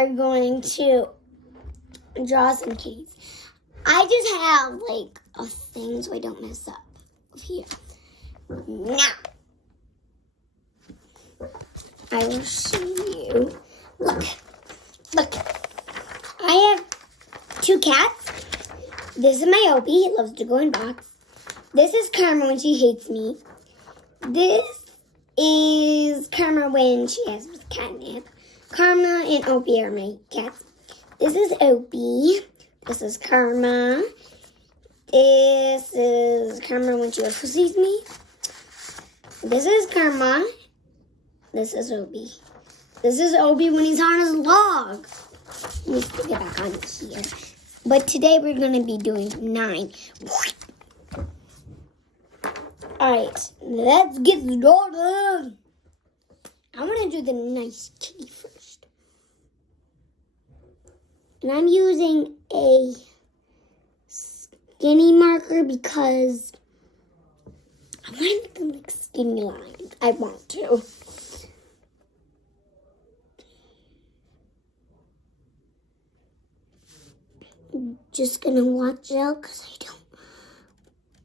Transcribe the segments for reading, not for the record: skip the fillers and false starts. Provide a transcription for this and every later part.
are going to draw some kitties. I just have like a thing so I don't mess up here. Now, I will show you. Look. I have 2 cats. This is my Opie. He loves to go in box. This is Karma when she hates me. This is Karma when she has catnip. Karma and Opie are my cats. This is Opie. This is Karma. This is Karma when she also sees me. This is Karma. This is Opie. This is Opie when he's on his log. Let me stick it back on here. But today we're going to be doing 9. Alright, let's get started. I want to do the nice kitty first. And I'm using a skinny marker because I want to make them like skinny lines. I want to. I'm just going to watch out because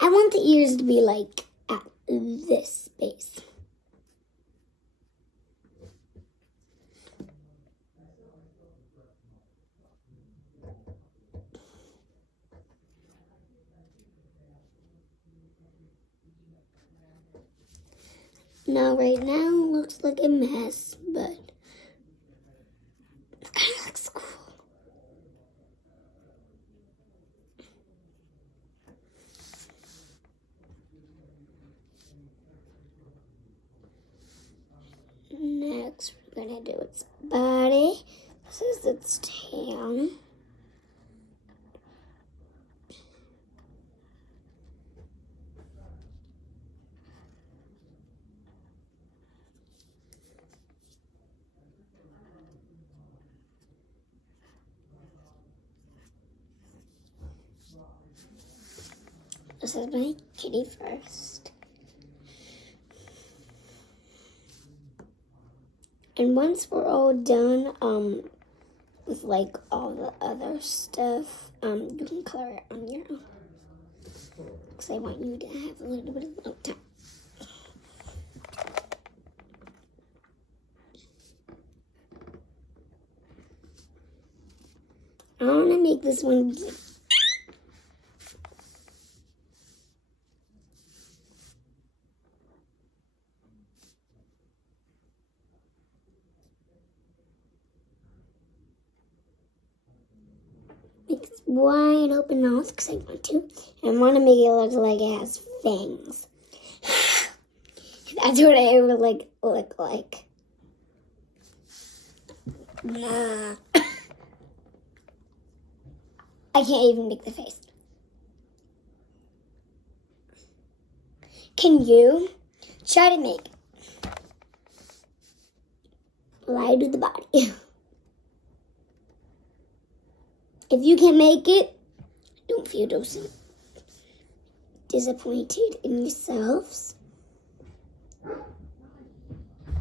I want the ears to be like at this space. Now, right now, looks like a mess, but it kind of looks cool. Next, we're going to do its body. This is its tail. This is my kitty first. And once we're all done with like all the other stuff, you can color it on your own. Because I want you to have a little bit of time. I want to make this one be wide open mouth because I want to. And I want to make it look like it has fangs. That's what it would look like. Nah. I can't even make the face. Can you try to make lie to the body? If you can make it, don't feel disappointed in yourselves.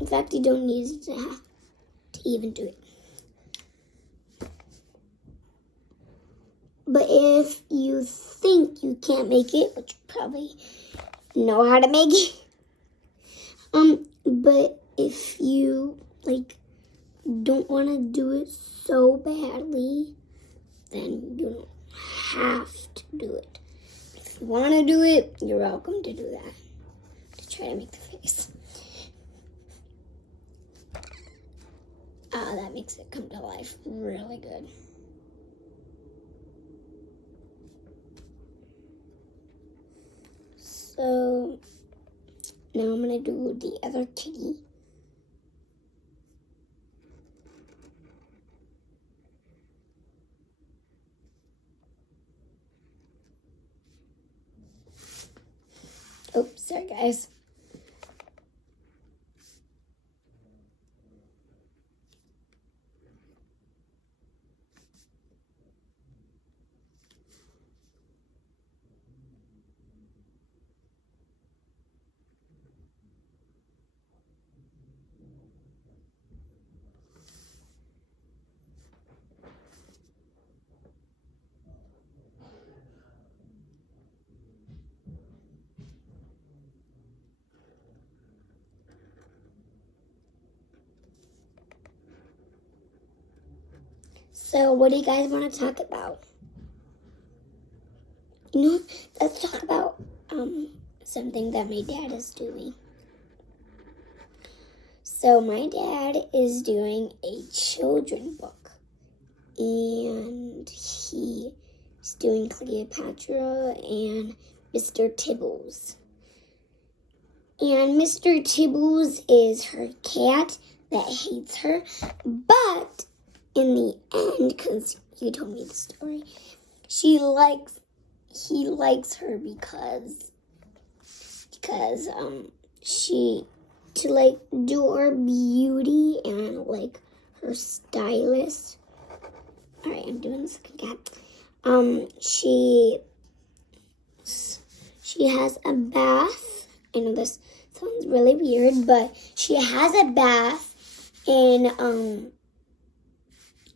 In fact, you don't need to have to even do it. But if you think you can't make it, which you probably know how to make it, but if you don't want to do it so badly, then you don't have to do it. If you want to do it, you're welcome to do that. To try to make the face. That makes it come to life really good. So now I'm going to do the other kitty. Oops, sorry guys. So what do you guys want to talk about? Let's talk about something that my dad is doing. So my dad is doing a children's book, and he's doing Cleopatra and Mr. Tibbles. And Mr. Tibbles is her cat that hates her, but in the end, because you told me the story, he likes her because she to like do her beauty and like her stylist. All right, I'm doing the second cat. She has a bath. I know this sounds really weird, but she has a bath in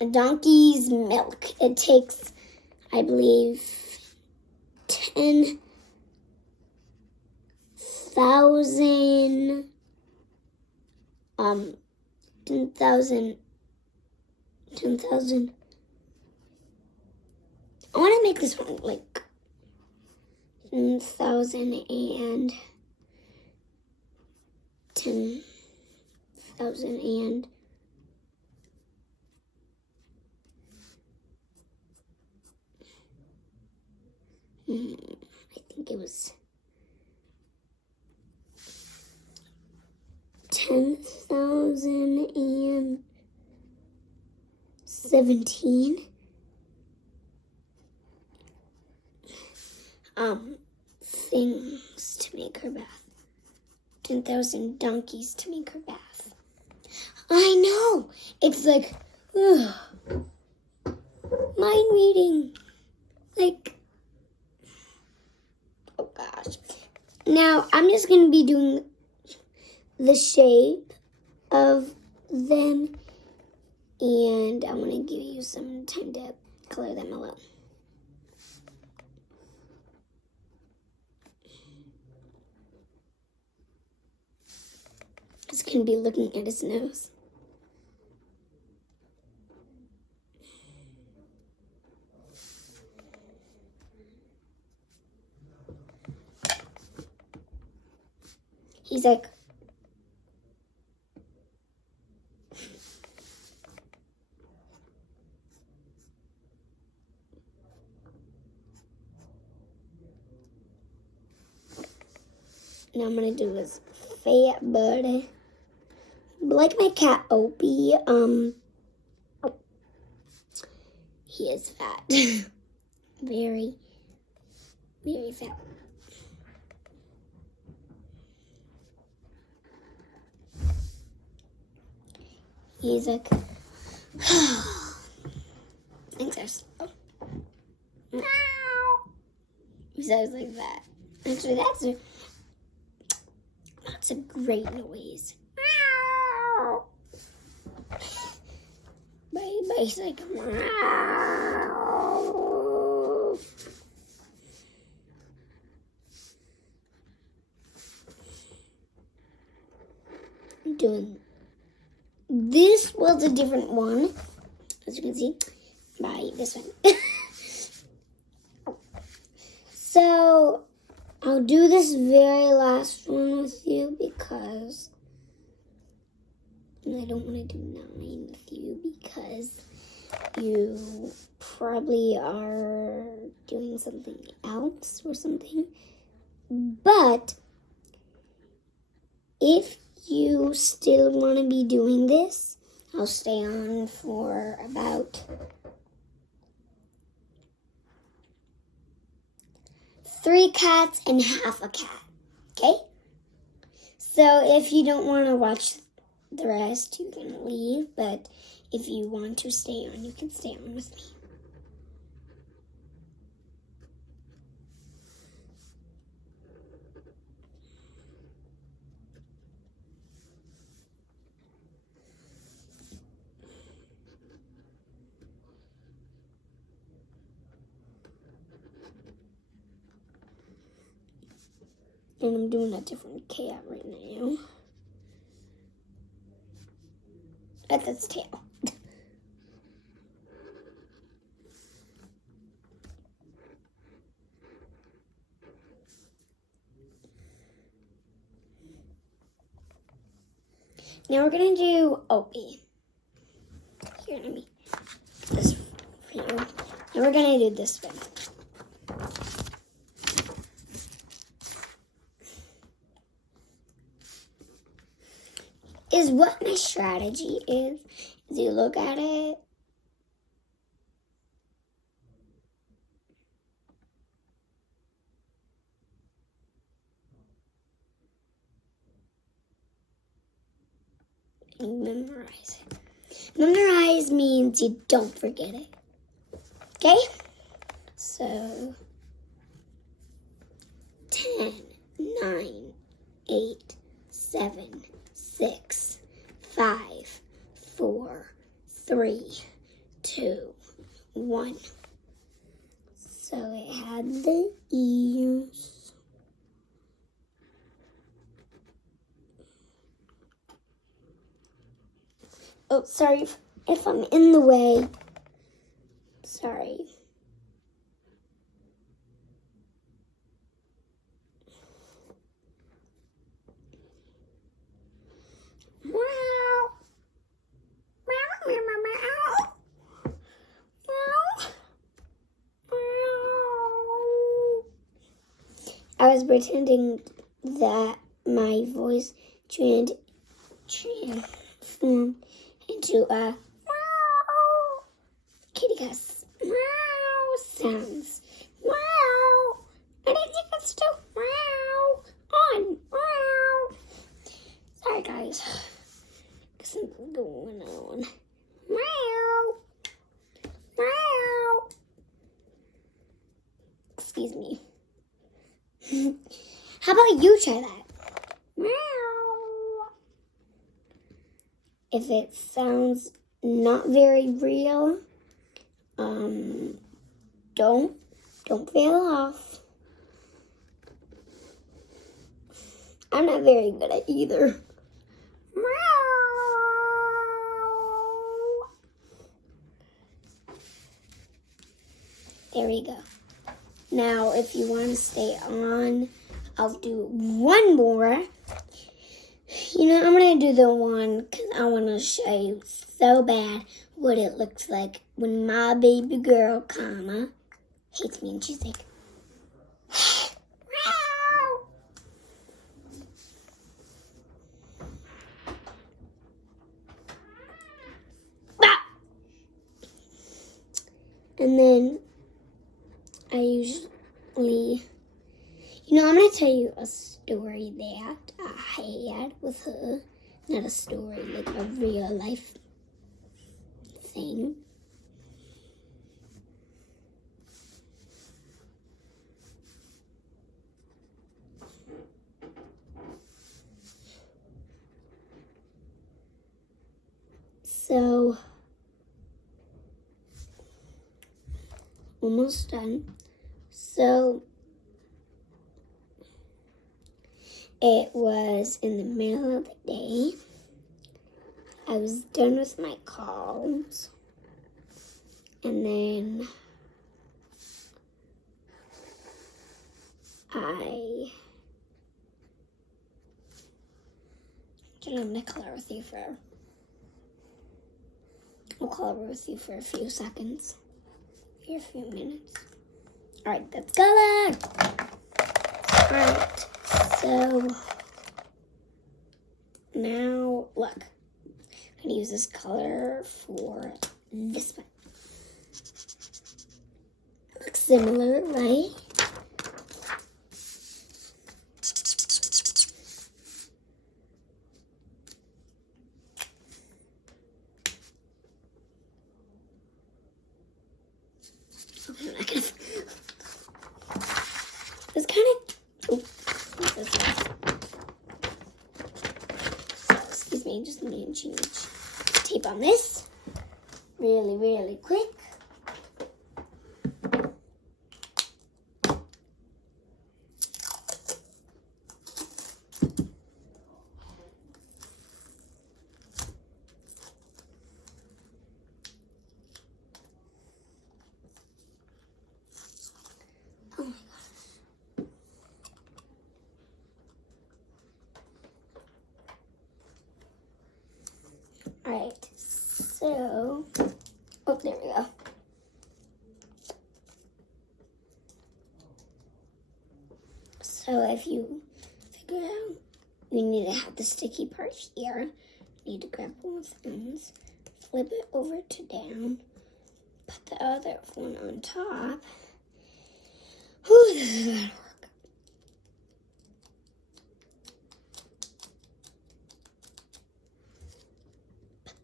a donkey's milk. It takes, I believe, 10,000 I want to make this one like 10,000 and 10,000 and I think it was 10,017 things to make her bath. 10,000 donkeys to make her bath. I know. It's like mind reading. Like, oh gosh. Now I'm just gonna be doing the shape of them, and I want to give you some time to color them alone. Just gonna be looking at his nose. He's like, now I'm gonna do his fat body. Like my cat Opie, he is fat. Very, very fat. He's like, thanks, are slow. He sounds like that. Actually, that's a great noise. But he's like, I'm doing. This was a different one, as you can see, by this one. So, I'll do this very last one with you because I don't want to do 9 with you because you probably are doing something else or something. But if you still want to be doing this, I'll stay on for about 3 cats and half a cat, okay? So if you don't want to watch the rest, you can leave, but if you want to stay on, you can stay on with me. And I'm doing a different cat right now. That's its tail. Now we're gonna do Opie. Here, let me get this for you. Now we're gonna do this one. Is what my strategy is you look at it. And memorize it. Memorize means you don't forget it. Okay? So 10, 9, 8, 7, 6, 5, 4, 3, 2, 1. So it had the ears. Oh, sorry if I'm in the way. Sorry. Meow. Meow, meow, meow, meow. Meow. Meow. I was pretending that my voice transformed into a meow. Kitty Gus. Meow sounds. Meow. Anything that's still meow on. Meow. Sorry guys. Got something going on. Meow. Meow. Excuse me. How about you try that? Meow. If it sounds not very real, don't fail off. I'm not very good at either. Meow. There we go. Now, if you want to stay on, I'll do one more. You know, I'm going to do the one because I want to show you so bad what it looks like when my baby girl, Kama, hates me and she's like, meow. Bah! And then I usually, I'm going to tell you a story that I had with her. Not a story, like a real life thing. So, almost done. So, it was in the middle of the day. I was done with my calls. And then I'm going to color with you I'll color with you for a few seconds. Here, a few minutes. Alright, that's color! Alright, so now look. I'm going to use this color for this one. Looks similar, right? Okay, I'm not gonna. It's kind of. Excuse me, just need to change tape on this. Really, really quick. Oh my gosh. There we go. So if you figure out you need to have the sticky part here, you need to grab both ends, flip it over to down, put the other one on top. Whew, this is gonna work.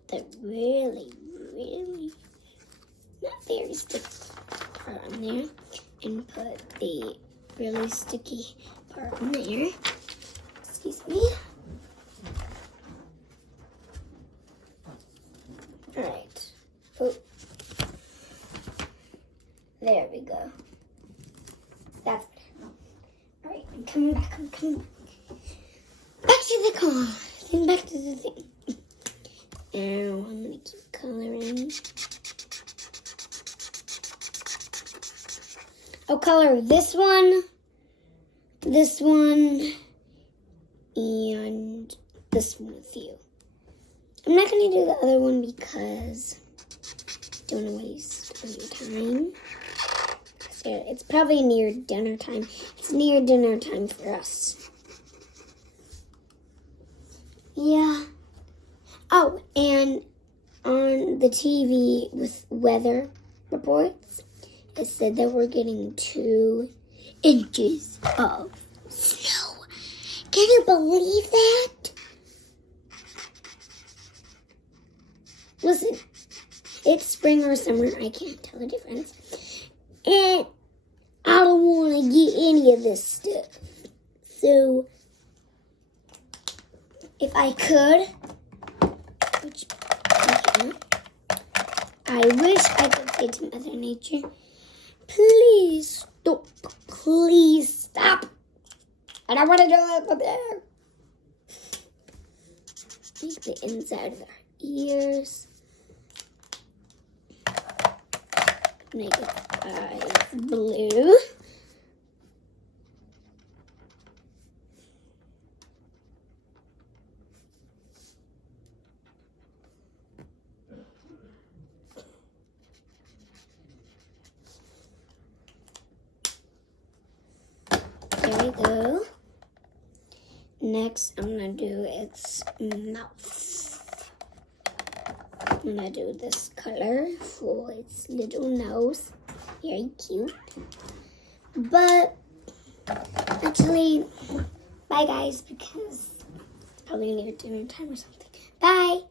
Put the really not very sticky part on there, and put the really sticky part on there. Excuse me. Alright. Oh. There we go. That's it. Alright, I'm coming back. Back to the car. Then back to the thing. Now I'm going to keep coloring. I'll color this one, and this one with you. I'm not going to do the other one because I don't want to waste any time. So it's probably near dinner time. It's near dinner time for us. Yeah. Oh, and on the TV with weather reports, it said that we're getting 2 inches of snow. Can you believe that? Listen, it's spring or summer. I can't tell the difference. And I don't want to get any of this stuff. So, if I could, which I can't, I wish I could say to Mother Nature, please stop. Please stop. I don't want to do it up there. Make the inside of our ears. Make its eyes blue. There we go. Next, I'm going to do its mouth. I'm going to do this color for its little nose. Very cute. But, actually, bye guys, because it's probably near dinner time or something. Bye!